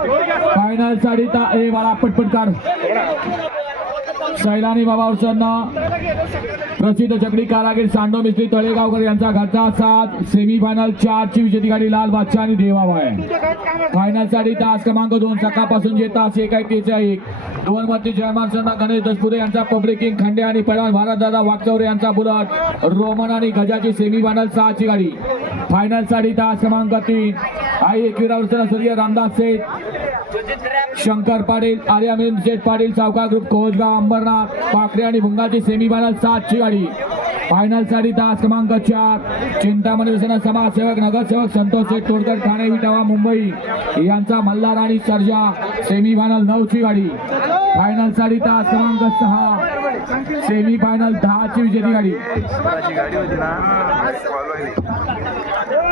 Final साठी ए बाळा पटपट काढ. सैलानी बाबा हुसेंना प्रसिद्ध चकडी कारागीर सांडो मिस्त्री तळेगावकर यांचा घरचा साथ. सेमीफायनल 4 ची विजेती गाडी लाल बादशाह आणि देवाबाई. फायनल साठी तास क्रमांक 2 सकाळपासून जे तास 1:31 2 वरती जयमान सन्ना गणेश दसपुरे यांचा पब्लिक किंग खंडे आणि पैलवान भारतदादा वागचौरे यांचा बुलट रोमन आणि गजाची सेमीफायनल 6 ची गाडी. फायनल साठी तास क्रमांक 3 आई 21 सूर्य रामदास सेठ शंकर पाटील आर्यामीन सेठ पाटील सावकार ग्रुप कोहजगाव अंबरनाथ पाखरे आणि भुंगाची सेमीफायनल 7 ची गाडी. फायनल साठी तास क्रमांक 4 चिंतामणी व्यसन समाजसेवक नगरसेवक संतोष सेठ तोडकर ठाणे विटावा मुंबई यांचा मल्हार आणि सर्जा सेमीफायनल 9 ची गाडी. फायनल साठी तास क्रमांक 6 सेमीफायनल 10 ची विजेती गाडी.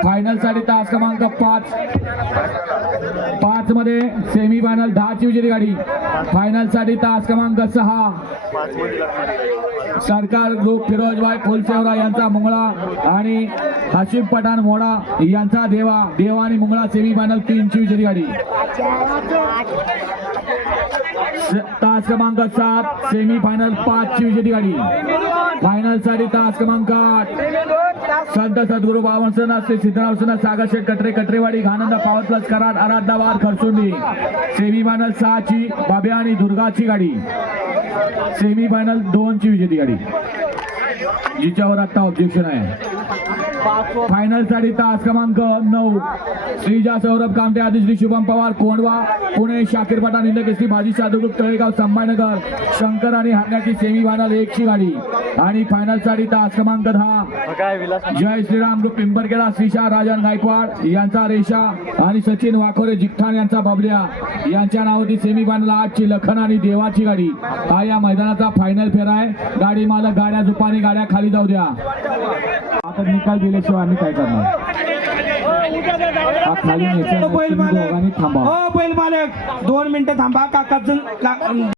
फायनल साठी तास क्रमांक 5 मध्ये सेमीफायनल 10 ची विजेती गाडी. फायनल साठी तास क्रमांक 6 सरकार ग्रुप फिरोजभाई फुलसेवरा यांचा मुंगळा आणि हशीम पठाण मोडा यांचा देवा आणि मुंगळा सेमीफायनल 3 ची विजेती गाडी. तास क्रमांक 7 सेमीफायनल 5 ची विजेती गाडी. फायनल साठी तास क्रमांक 8 संत सद्गुरू बाबांसना श्री सिद्धरामसना सागर शेठ कटरेवाडी घानंदा पावर प्लस कराड आराध्याबाद खरसुंडी सेमीफायनल 6 ची बाब्या आणि दुर्गाची गाडी. सेमीफायनल 2 ची विजेती गाडी जिच्यावर आता ऑब्जेक्शन आहे. फायनल साठी तास क्रमांक 9 श्रीजा सौरभ कामटे आधी श्री शुभम पवार कोंडवा पुणे शाकीर पठाण इंदकेसरी भाजी साधू ग्रुप तळेगाव संभाजीनगर शंकर आणि हारण्याची सेमीफायनल 1 ची गाडी. आणि फायनल साठी तास क्रमांक 10 जय श्रीराम ग्रुप पिंपरखेडा श्रीशा राजन गायकवाड यांचा रेषा आणि सचिन वाखोरे जिगठाण यांचा बबल्या यांच्या नावाची सेमीफायनल 8 ची लखन आणि देवाची गाडी. हा या मैदानाचा फायनल फेरा आहे. गाडी मालक गाड्या झुपानी गाड्या खाली जाऊ द्या. आता निकाल दिल्याशिवाय आम्ही काय करणार. खाली थांबा. बैल मालक 2 मिनिटं थांबा. काकाचं